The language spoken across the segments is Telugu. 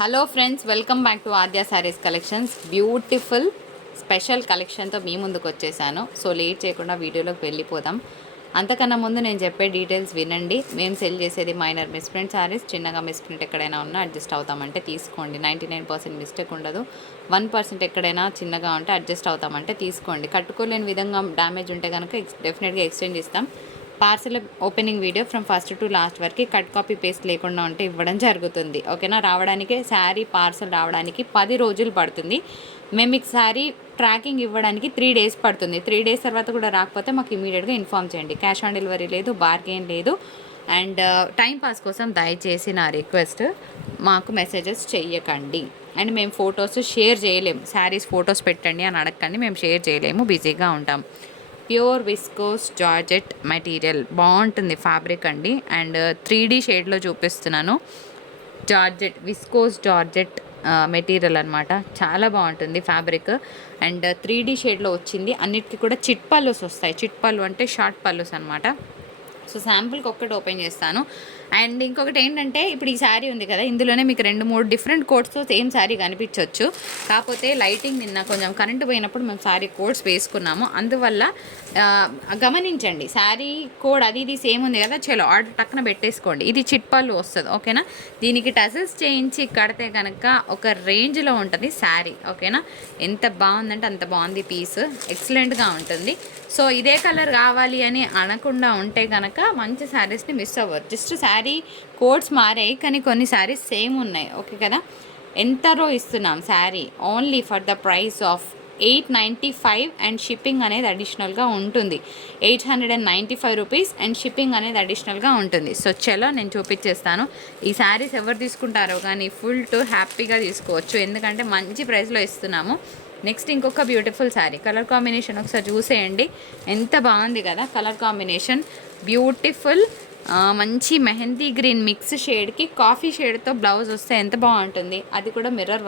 Hello friends, welcome back to Aadya saris collections. Beautiful special కలెక్షన్తో మీ ముందుకు వచ్చేసాను. సో లేట్ చేయకుండా వీడియోలోకి వెళ్ళిపోదాం. అంతకన్నా ముందు నేను చెప్పే డీటెయిల్స్ వినండి. మేము సెల్ చేసేది మైనర్ మిస్ప్రింట్ శారీస్. చిన్నగా మిస్ప్రింట్ ఎక్కడైనా ఉన్నా అడ్జస్ట్ అవుతామంటే తీసుకోండి. 99% మిస్టేక్ ఉండదు. 1% ఎక్కడైనా చిన్నగా ఉంటే అడ్జస్ట్ అవుతామంటే తీసుకోండి. కట్టుకోలేని విధంగా డ్యామేజ్ ఉంటే కనుక డెఫినెట్గా ఎక్స్చేంజ్ ఇస్తాం. Parcel opening video from first to last వరకు కట్ కాపీ పేస్ట్ లేకుండా ఉంటే ఇవ్వడం జరుగుతుంది. ఓకేనా? రావడానికి శారీ పార్సల్ రావడానికి 10 రోజులు పడుతుంది. మేము మీకు శారీ ట్రాకింగ్ ఇవ్వడానికి 3 డేస్ పడుతుంది. 3 డేస్ తర్వాత కూడా రాకపోతే మాకు ఇమీడియట్గా ఇన్ఫామ్ చేయండి. క్యాష్ ఆన్ డెలివరీ లేదు, బార్గెన్ లేదు. అండ్ టైం పాస్ కోసం దయచేసి నా రిక్వెస్ట్, మాకు మెసేజెస్ చెయ్యకండి. అండ్ మేము ఫొటోస్ షేర్ చేయలేము. శారీస్ ఫొటోస్ పెట్టండి అని అడగండి, మేము షేర్ చేయలేము, బిజీగా ఉంటాం. ప్యూర్ విస్కోస్ జార్జెట్ మెటీరియల్ బాగుంటుంది ఫ్యాబ్రిక్ అండి. అండ్ 3D షేడ్లో చూపిస్తున్నాను. జార్జెట్ విస్కోస్ జార్జెట్ మెటీరియల్ అనమాట. చాలా బాగుంటుంది ఫ్యాబ్రిక్. అండ్ 3D షేడ్లో వచ్చింది. అన్నిటికీ కూడా చిట్ పల్లూస్ వస్తాయి. చిట్ పళ్ళు అంటే షార్ట్ పల్లూస్ అనమాట. సో శాంపుల్కి ఒక్కటి ఓపెన్ చేస్తాను. అండ్ ఇంకొకటి ఏంటంటే, ఇప్పుడు ఈ శారీ ఉంది కదా, ఇందులోనే మీకు 2-3 డిఫరెంట్ కోడ్స్తో సేమ్ శారీ కనిపించవచ్చు. కాకపోతే లైటింగ్ నిన్న కొంచెం కరెంటు పోయినప్పుడు మేము శారీ కోడ్స్ వేసుకున్నాము. అందువల్ల గమనించండి, శారీ కోడ్ అది ఇది సేమ్ ఉంది కదా, చలో ఆర్డర్ టక్కున పెట్టేసుకోండి. ఇది చిట్పల్లు వస్తుంది. ఓకేనా? దీనికి టసల్స్ చేయించి కడితే కనుక ఒక రేంజ్లో ఉంటుంది శారీ. ఓకేనా? ఎంత బాగుందంటే అంత బాగుంది పీస్. ఎక్సలెంట్గా ఉంటుంది. సో ఇదే కలర్ కావాలి అని అనకుండా ఉంటే కనుక మంచి శారీస్ని మిస్ అవ్వరు. జస్ట్ శారీ కోడ్స్ మారాయి, కానీ కొన్ని శారీస్ సేమ్ ఉన్నాయి. ఓకే కదా? ఎంతరో ఇస్తున్నాం sari only for the price of 895 and shipping అనేది అడిషనల్గా ఉంటుంది. 895 రూపీస్ అండ్ షిప్పింగ్ అనేది అడిషనల్గా ఉంటుంది. సో చలో నేను చూపించేస్తాను. ఈ శారీస్ ఎవరు తీసుకుంటారో కానీ ఫుల్ టు హ్యాపీగా తీసుకోవచ్చు, ఎందుకంటే మంచి ప్రైస్లో ఇస్తున్నాము. నెక్స్ట్ ఇంకొక బ్యూటిఫుల్ శారీ. కలర్ కాంబినేషన్ ఒకసారి చూసేయండి, ఎంత బాగుంది కదా కలర్ కాంబినేషన్. బ్యూటిఫుల్ మంచి మెహందీ గ్రీన్ మిక్స్ షేడ్కి కాఫీ షేడ్తో బ్లౌజ్ వస్తే ఎంత బాగుంటుంది. అది కూడా మిర్రర్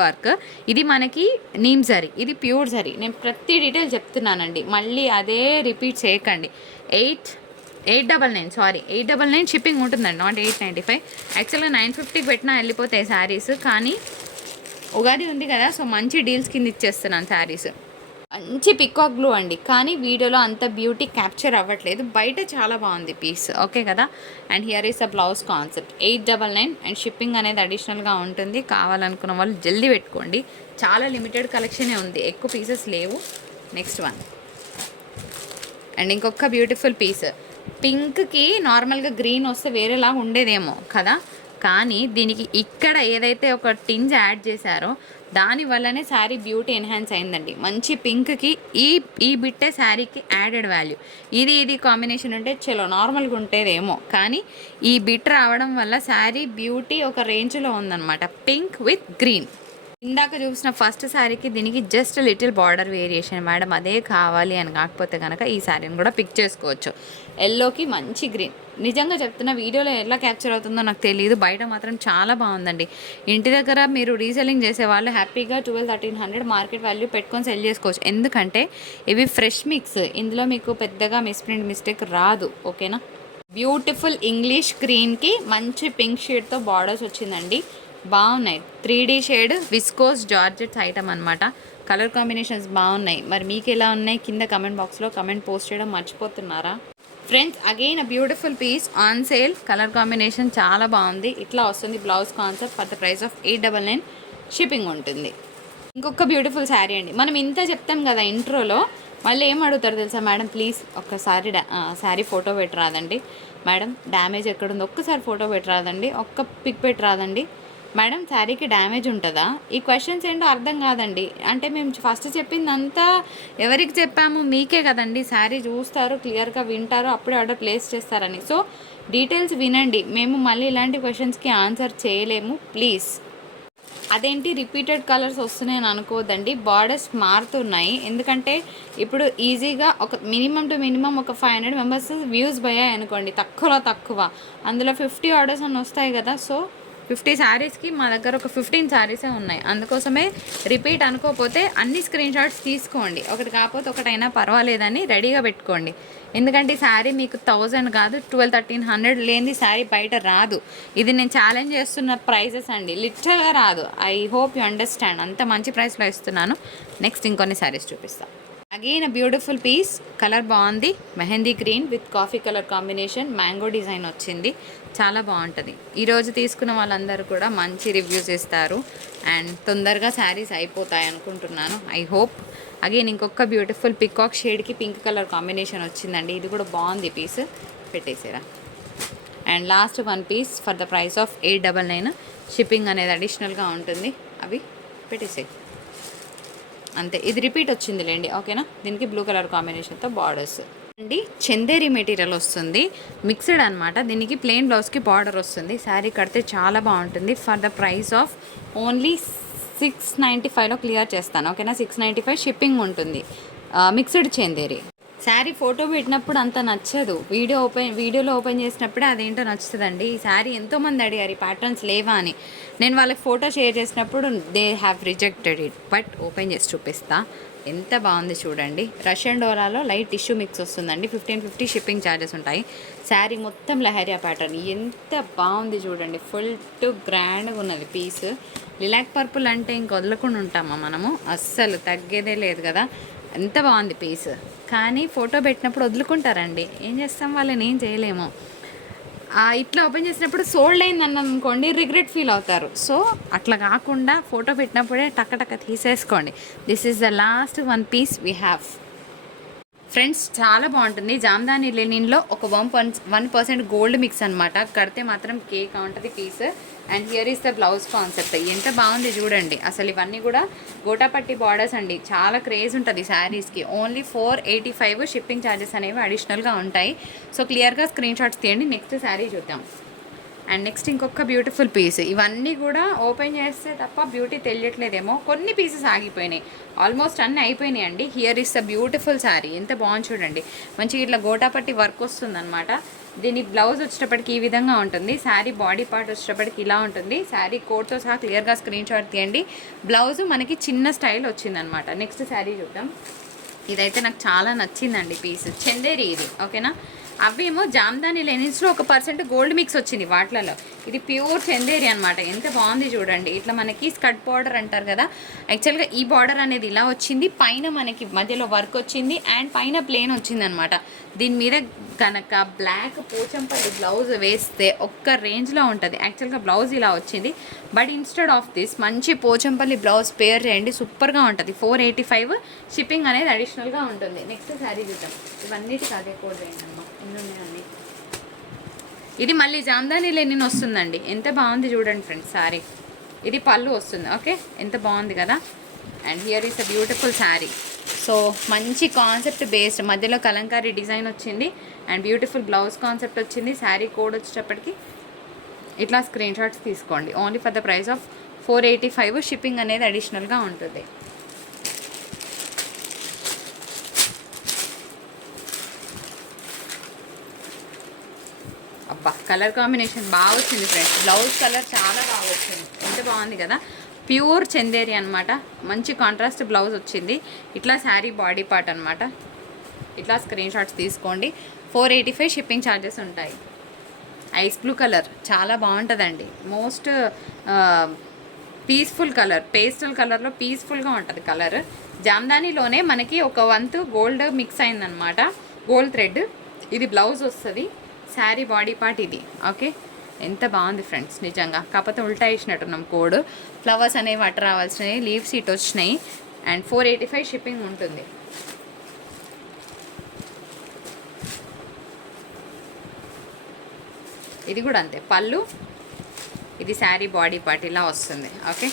వర్క్. ఇది మనకి నీమ్ జరీ, ఇది ప్యూర్ జరీ. నేను ప్రతి డీటెయిల్ చెప్తున్నానండి, మళ్ళీ అదే రిపీట్ చేయకండి. 899 షిప్పింగ్ ఉంటుందండి, నాట్ 895. యాక్చువల్గా 950కి పెట్టినా వెళ్ళిపోతాయి శారీస్, కానీ ఉగాది ఉంది కదా, సో మంచి డీల్స్ కింద ఇచ్చేస్తున్నాను శారీస్. మంచి పికాక్ బ్లూ అండి, కానీ వీడియోలో అంత బ్యూటీ క్యాప్చర్ అవ్వట్లేదు. బయట చాలా బాగుంది పీస్. ఓకే కదా? And here is the blouse concept. 899 and shipping అనేది అడిషనల్గా ఉంటుంది. కావాలనుకున్న వాళ్ళు జల్దీ పెట్టుకోండి. చాలా లిమిటెడ్ కలెక్షనే ఉంది, ఎక్కువ పీసెస్ లేవు. Next one. అండ్ ఇంకొక బ్యూటిఫుల్ పీస్. పింక్కి నార్మల్గా గ్రీన్ వస్తే వేరేలాగా ఉండేదేమో కదా, కానీ దీనికి ఇక్కడ ఏదైతే ఒక టింజ్ యాడ్ చేశారో దానివల్లనే శారీ బ్యూటీ ఎన్హాన్స్ అయిందండి. మంచి పింక్కి ఈ బిట్టే శారీకి యాడెడ్ వాల్యూ. ఇది కాంబినేషన్ ఉంటే చలో నార్మల్గా ఉంటేదేమో, కానీ ఈ బిట్ రావడం వల్ల శారీ బ్యూటీ ఒక రేంజ్లో ఉందన్నమాట. Pink with green. ఇందాక చూసిన ఫస్ట్ శారీకి దీనికి just little border variation. Madam అదే కావాలి అని కాకపోతే కనుక ఈ శారీని కూడా పిక్ చేసుకోవచ్చు. ఎల్లోకి మంచి గ్రీన్. నిజంగా చెప్తున్న, వీడియోలో ఎలా క్యాప్చర్ అవుతుందో నాకు తెలియదు, బయట మాత్రం చాలా బాగుందండి. ఇంటి దగ్గర మీరు రీసెల్లింగ్ చేసే వాళ్ళు హ్యాపీగా 1200-1300 మార్కెట్ వాల్యూ పెట్టుకొని సెల్ చేసుకోవచ్చు, ఎందుకంటే ఇవి ఫ్రెష్ మిక్స్. ఇందులో మీకు పెద్దగా మిస్టేక్ రాదు. ఓకేనా? బ్యూటిఫుల్ ఇంగ్లీష్ గ్రీన్కి మంచి పింక్ షేడ్తో బార్డర్స్ వచ్చిందండి. బాగున్నాయి. 3D shade viscose georgettes item అనమాట. కలర్ కాంబినేషన్స్ బాగున్నాయి. మరి మీకు ఎలా ఉన్నాయి కింద కమెంట్ బాక్స్లో కమెంట్ పోస్ట్ చేయడం మర్చిపోతున్నారా friends? Again a beautiful piece on sale. Colour combination చాలా బాగుంది. ఇట్లా వస్తుంది blouse concept for the price of 899. Shipping ఉంటుంది. ఇంకొక బ్యూటిఫుల్ శారీ అండి. మనం ఇంత చెప్తాం కదా ఇంట్రోలో, మళ్ళీ ఏం అడుగుతారు తెలుసా? మేడం ప్లీజ్ ఒక్కసారి శారీ ఫోటో పెట్టరాదండి, మేడం డ్యామేజ్ ఎక్కడుంది ఒక్కసారి ఫోటో పెట్టరాదండి, ఒక్క పిక్ పెట్టరాదండి, మేడం శారీకి డ్యామేజ్ ఉంటుందా? ఈ క్వశ్చన్స్ ఏంటో అర్థం కాదండి. అంటే మేము ఫస్ట్ చెప్పిందంతా ఎవరికి చెప్పాము? మీకే కదండి. శారీ చూస్తారు, క్లియర్గా వింటారు, అప్పుడే ఆర్డర్ ప్లేస్ చేస్తారని. సో డీటెయిల్స్ వినండి. మేము మళ్ళీ ఇలాంటి క్వశ్చన్స్కి ఆన్సర్ చేయలేము, ప్లీజ్. అదేంటి రిపీటెడ్ కలర్స్ వస్తున్నాయని అనుకోవద్దండి, బార్డర్స్ మారుతున్నాయి. ఎందుకంటే ఇప్పుడు ఈజీగా ఒక మినిమం ఒక 500 మెంబర్స్ వ్యూస్ పోయాయి అనుకోండి, తక్కువ అందులో 50 ఆర్డర్స్ అని వస్తాయి కదా. సో 50 శారీస్కి మా దగ్గర ఒక 15 శారీసే ఉన్నాయి. అందుకోసమే రిపీట్ అనుకోకపోతే అన్ని స్క్రీన్ షాట్స్ తీసుకోండి. ఒకటి కాకపోతే ఒకటైనా పర్వాలేదని రెడీగా పెట్టుకోండి. ఎందుకంటే ఈ శారీ మీకు 1000 కాదు 1200-1300 లేని శారీ బయట రాదు. ఇది నేను ఛాలెంజ్ చేస్తున్న ప్రైజెస్ అండి, లిటరల్గా రాదు. I hope you understand. అంత మంచి ప్రైస్లో ఇస్తున్నాను. నెక్స్ట్ ఇంకొన్ని శారీస్ చూపిస్తాను. Again a beautiful piece, colour బాగుంది, mehndi green with coffee colour combination, mango design వచ్చింది, చాలా బాగుంటుంది. ఈరోజు తీసుకున్న వాళ్ళందరూ కూడా మంచి రివ్యూస్ ఇస్తారు అండ్ తొందరగా శారీస్ అయిపోతాయి అనుకుంటున్నాను. I hope. అగైన్ ఇంకొక బ్యూటిఫుల్ పికాక్ షేడ్కి పింక్ కలర్ కాంబినేషన్ వచ్చిందండి. ఇది కూడా బాగుంది పీస్, పెట్టేసారా. And last one piece for the price of 899. Shipping అనేది అడిషనల్గా ఉంటుంది. అవి పెట్టేసాయి అంతే. ఇది రిపీట్ వచ్చింది లేండి, ఓకేనా. దీనికి బ్లూ కలర్ కాంబినేషన్తో బార్డర్స్ అండి. చందేరి మెటీరియల్ వస్తుంది, మిక్స్డ్ అనమాట. దీనికి ప్లెయిన్ బ్లౌజ్కి బార్డర్ వస్తుంది. శారీ కడితే చాలా బాగుంటుంది. For the price of only 695లో క్లియర్ చేస్తాను, ఓకేనా. 695 షిప్పింగ్ ఉంటుంది. మిక్స్డ్ చందేరి శారీ ఫోటో పెట్టినప్పుడు అంత నచ్చదు, వీడియోలో ఓపెన్ చేసినప్పుడే అదేంటో నచ్చుతుందండి. ఈ శారీ ఎంతోమంది అడిగారు ఈ ప్యాటర్న్స్ లేవా అని. నేను వాళ్ళకి ఫోటో షేర్ చేసినప్పుడు they have rejected it. But open చేసి చూపిస్తా, ఎంత బాగుంది చూడండి. రష్యన్ డోరాలో లైట్ టిష్యూ మిక్స్ వస్తుందండి. 1550 షిప్పింగ్ ఛార్జెస్ ఉంటాయి. శారీ మొత్తం లహరియా ప్యాటర్న్, ఎంత బాగుంది చూడండి. ఫుల్ టు గ్రాండ్గా ఉన్నది పీస్. లిలాక్ పర్పుల్ అంటే ఇంక వదలకుండా ఉంటామా మనము, అస్సలు తగ్గేదే లేదు కదా. ఎంత బాగుంది పీస్. కానీ ఫోటో పెట్టినప్పుడు వదులుకుంటారండి, ఏం చేస్తాం, వాళ్ళని ఏం చేయలేము. ఇట్లా ఓపెన్ చేసినప్పుడు సోల్డ్ అయింది అన్నాం అనుకోండి, రిగ్రెట్ ఫీల్ అవుతారు. సో అట్లా కాకుండా ఫోటో పెట్టినప్పుడే టక్క తీసేసుకోండి. This is the last one piece we have friends. చాలా బాగుంటుంది. జామ్దాని లెనిన్లో ఒక 1% గోల్డ్ మిక్స్ అనమాట. కడితే మాత్రం కేక్ ఉంటుంది piece. And here is the blouse concept. ఎంత బాగుంది చూడండి. అసలు ఇవన్నీ కూడా గోటాపట్టి బార్డర్స్ అండి. చాలా క్రేజ్ ఉంటుంది శారీస్కి. ఓన్లీ 485 షిప్పింగ్ ఛార్జెస్ అనేవి అడిషనల్గా ఉంటాయి. సో క్లియర్గా స్క్రీన్ షాట్స్ తీయండి. నెక్స్ట్ శారీ చూద్దాం. అండ్ నెక్స్ట్ ఇంకొక బ్యూటిఫుల్ పీస్. ఇవన్నీ కూడా ఓపెన్ చేస్తే తప్ప బ్యూటీ తెలియట్లేదేమో, కొన్ని పీసెస్ ఆగిపోయినాయి. ఆల్మోస్ట్ అన్నీ అయిపోయినాయి అండి. Here is the beautiful sari, ఎంత బాగుంది చూడండి. మంచిగా ఇట్లా గోటాపట్టి వర్క్ వస్తుందన్నమాట. దీని బ్లౌజ్ వచ్చేటప్పటికి ఈ విధంగా ఉంటుంది. శారీ బాడీ పార్ట్ వచ్చేటప్పటికి ఇలా ఉంటుంది. శారీ కోడ్తో సహా క్లియర్గా స్క్రీన్ షాట్ తీయండి. బ్లౌజ్ మనకి చిన్న స్టైల్ వచ్చిందనమాట. నెక్స్ట్ శారీ చూద్దాం. ఇదైతే నాకు చాలా నచ్చిందండి పీస్. చందేరి ఇది, ఓకేనా. అవేమో జామ్దాని లెనిన్స్లో 1% గోల్డ్ మిక్స్ వచ్చింది వాటిలలో. ఇది ప్యూర్ చందేరి అనమాట. ఎంత బాగుంది చూడండి. ఇట్లా మనకి స్కర్ట్ బార్డర్ అంటారు కదా, యాక్చువల్గా ఈ బార్డర్ అనేది ఇలా వచ్చింది. పైన మనకి మధ్యలో వర్క్ వచ్చింది అండ్ పైన ప్లేన్ వచ్చింది అనమాట. దీని మీద కనుక బ్లాక్ పోచంపల్లి బ్లౌజ్ వేస్తే ఒక్క రేంజ్లో ఉంటుంది. యాక్చువల్గా బ్లౌజ్ ఇలా వచ్చింది, బట్ ఇన్స్టెడ్ ఆఫ్ దిస్ మంచి పోచంపల్లి బ్లౌజ్ పేర్ చేయండి, సూపర్గా ఉంటుంది. 485 షిప్పింగ్ అనేది అడిషనల్గా ఉంటుంది. నెక్స్ట్ శారీ చూద్దాం. ఇవన్నిటికి అదే కోడ్ వేయండి అమ్మ, ఎన్ని. ఇది మళ్ళీ జామ్దాని లెనిన్ వస్తుందండి. ఎంత బాగుంది చూడండి ఫ్రెండ్స్ శారీ. ఇది పళ్ళు వస్తుంది, ఓకే. ఎంత బాగుంది కదా. And here is a beautiful sari. So మంచి కాన్సెప్ట్ బేస్డ్, మధ్యలో కలంకారీ డిజైన్ వచ్చింది అండ్ బ్యూటిఫుల్ బ్లౌజ్ కాన్సెప్ట్ వచ్చింది. శారీ కోడ్ వచ్చేటప్పటికి ఇట్లా స్క్రీన్ షాట్స్ తీసుకోండి. Only for the price of 485 shipping అనేది అడిషనల్గా ఉంటుంది. అబ్బా కలర్ కాంబినేషన్ బాగా వచ్చింది ఫ్రెండ్స్. బ్లౌజ్ కలర్ చాలా బాగా వచ్చింది, ఎంత బాగుంది కదా. ప్యూర్ చందేరి అనమాట. మంచి కాంట్రాస్ట్ బ్లౌజ్ వచ్చింది. ఇట్లా శారీ బాడీ పార్ట్ అనమాట. ఇట్లా స్క్రీన్ షాట్స్ తీసుకోండి. 485 షిప్పింగ్ ఛార్జెస్ ఉంటాయి. ఐస్ బ్లూ కలర్ చాలా బాగుంటుందండి. మోస్ట్ పీస్ఫుల్ కలర్, పేస్టల్ కలర్లో పీస్ఫుల్గా ఉంటుంది కలర్. జామ్దానిలోనే మనకి ఒక వంతు గోల్డ్ మిక్స్ అయిందనమాట, గోల్డ్ థ్రెడ్. ఇది బ్లౌజ్ వస్తుంది. శారీ బాడీ పార్ట్ ఇది, ఓకే. ఎంత బాగుంది ఫ్రెండ్స్ నిజంగా. కాకపోతే ఉల్టా వేసినట్టున్నాం కోడ్. ఫ్లవర్స్ అనేవి అట్ట రావాల్సినవి, లీవ్స్ ఇటు వచ్చినాయి. అండ్ 485 షిప్పింగ్ ఉంటుంది. ఇది కూడా అంతే, పళ్ళు. ఇది శారీ బాడీ పార్ట్ ఇలా వస్తుంది, ఓకే.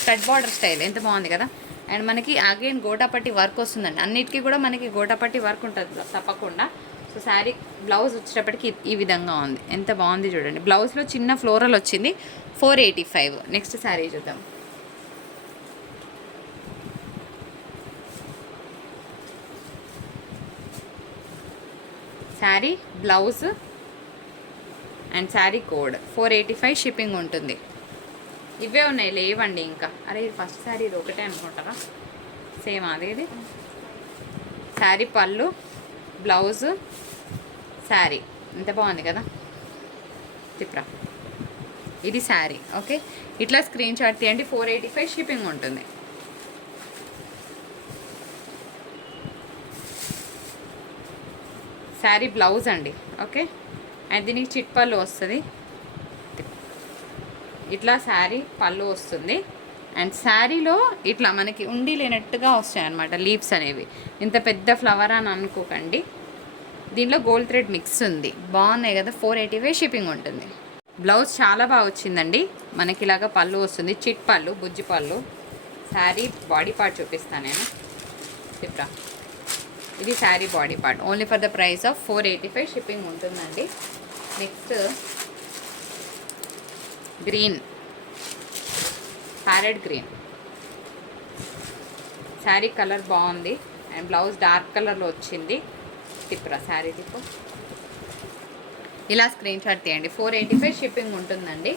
స్కర్ట్ బార్డర్ స్టైల్ ఎంత బాగుంది కదా. అండ్ మనకి అగైన్ గోటాపట్టి వర్క్ వస్తుందండి. అన్నిటికీ కూడా మనకి గోటాపట్టి వర్క్ ఉంటుంది తప్పకుండా. సో శారీ బ్లౌజ్ వచ్చేటప్పటికి ఈ విధంగా ఉంది, ఎంత బాగుంది చూడండి. బ్లౌజ్లో చిన్న ఫ్లోరల్ వచ్చింది. 485. నెక్స్ట్ శారీ చూద్దాం. Sari blouse and sari code 485 shipping ఉంటుంది. ఇవే ఉన్నాయి, లేవండి ఇంకా. అరే ఇది ఫస్ట్ శారీ, ఇది ఒకటే అనుకుంటారా? సేమ్ అదే ఇది. శారీ పళ్ళు, బ్లౌజు, శారీ. ఎంత బాగుంది కదా, తిప్రా. ఇది శారీ. ఓకే, ఇట్లా స్క్రీన్ షాట్ తీయండి. 485 షిప్పింగ్ ఉంటుంది. శారీ బ్లౌజ్ అండి. ఓకే, అండ్ దీనికి చిట్ పళ్ళు వస్తుంది. ఇట్లా శారీ పళ్ళు వస్తుంది. అండ్ శారీలో ఇట్లా మనకి ఉండి లేనట్టుగా వస్తాయి అన్నమాట లీవ్స్ అనేవి. ఇంత పెద్ద ఫ్లవర్ అని అనుకోకండి. దీనిలో గోల్డ్ థ్రెడ్ మిక్స్ ఉంది. బాగున్నాయి కదా. 485 షిప్పింగ్ ఉంటుంది. బ్లౌజ్ చాలా బాగా వచ్చిందండి. మనకి ఇలాగా పళ్ళు వస్తుంది, చిట్ పళ్ళు, బుజ్జి పళ్ళు. శారీ బాడీ పార్ట్ చూపిస్తాను నేను. చెప్పరా, ఇది sari body part. Only for the price of 485 shipping ఉంటుందండి. Next green, parrot green. Sari colour బాగుంది అండ్ బ్లౌజ్ డార్క్ కలర్లో వచ్చింది. తిప్పురా శారీ తిప్పు. ఇలా స్క్రీన్ షాట్ తీయండి. 485 షిప్పింగ్ ఉంటుందండి.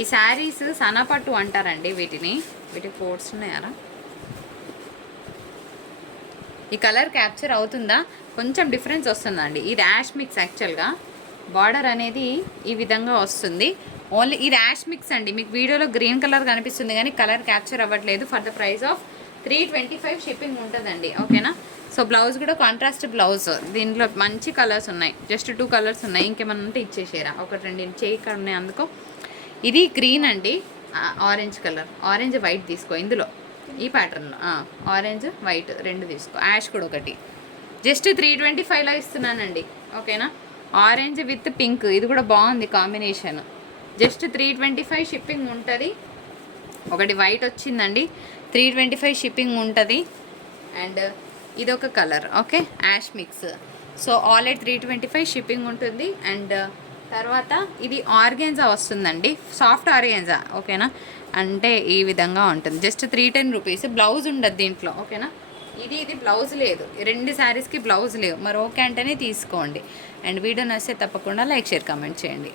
ఈ శారీస్ సన్నపట్టు అంటారండి వీటిని. వీటికి కోడ్స్ ఉన్నాయారా? ఈ కలర్ క్యాప్చర్ అవుతుందా? కొంచెం డిఫరెన్స్ వస్తుందండి. ఇది యాష్ మిక్స్. యాక్చువల్గా బార్డర్ అనేది ఈ విధంగా వస్తుంది. ఓన్లీ ఇది యాష్ మిక్స్ అండి. మీకు వీడియోలో గ్రీన్ కలర్ కనిపిస్తుంది కానీ కలర్ క్యాప్చర్ అవ్వట్లేదు. For the price of 325 shipping ఉంటుందండి. ఓకేనా? సో బ్లౌజ్ కూడా కాంట్రాస్ట్ బ్లౌజ్. దీంట్లో మంచి కలర్స్ ఉన్నాయి. జస్ట్ 2 కలర్స్ ఉన్నాయి. ఇంకేమన్నా ఉంటే ఇచ్చేసారా? ఒకటి రెండు చేయి ఇక్కడ ఉన్నాయి అందుకో. ఇది గ్రీన్ అండి, ఆరెంజ్ కలర్. ఆరెంజ్ వైట్ తీసుకో ఇందులో, ఈ ప్యాటర్న్లో. ఆరెంజ్ వైట్ రెండు తీసుకో. యాష్ కూడా ఒకటి. జస్ట్ 325లో ఇస్తున్నానండి. ఓకేనా? ఆరెంజ్ విత్ పింక్, ఇది కూడా బాగుంది కాంబినేషన్. జస్ట్ 325 షిప్పింగ్ ఉంటుంది. ఒకటి వైట్ వచ్చిందండి, 325 షిప్పింగ్ ఉంటుంది. అండ్ ఇదొక colour. Okay, ash mix. So already 325 shipping ఉంటుంది. అండ్ తర్వాత ఇది ఆర్గెన్జా వస్తుందండి, సాఫ్ట్ ఆర్గెన్జా. ఓకేనా? అంటే ఈ విధంగా ఉంటుంది. Just 310 rupees. బ్లౌజ్ ఉండదు దీంట్లో. ఓకేనా? ఇది బ్లౌజ్ లేదు. 2 శారీస్కి బ్లౌజ్ లేవు. మరి ఓకే అంటేనే తీసుకోండి. అండ్ వీడియో నచ్చితే తప్పకుండా లైక్, షేర్, కామెంట్ చేయండి.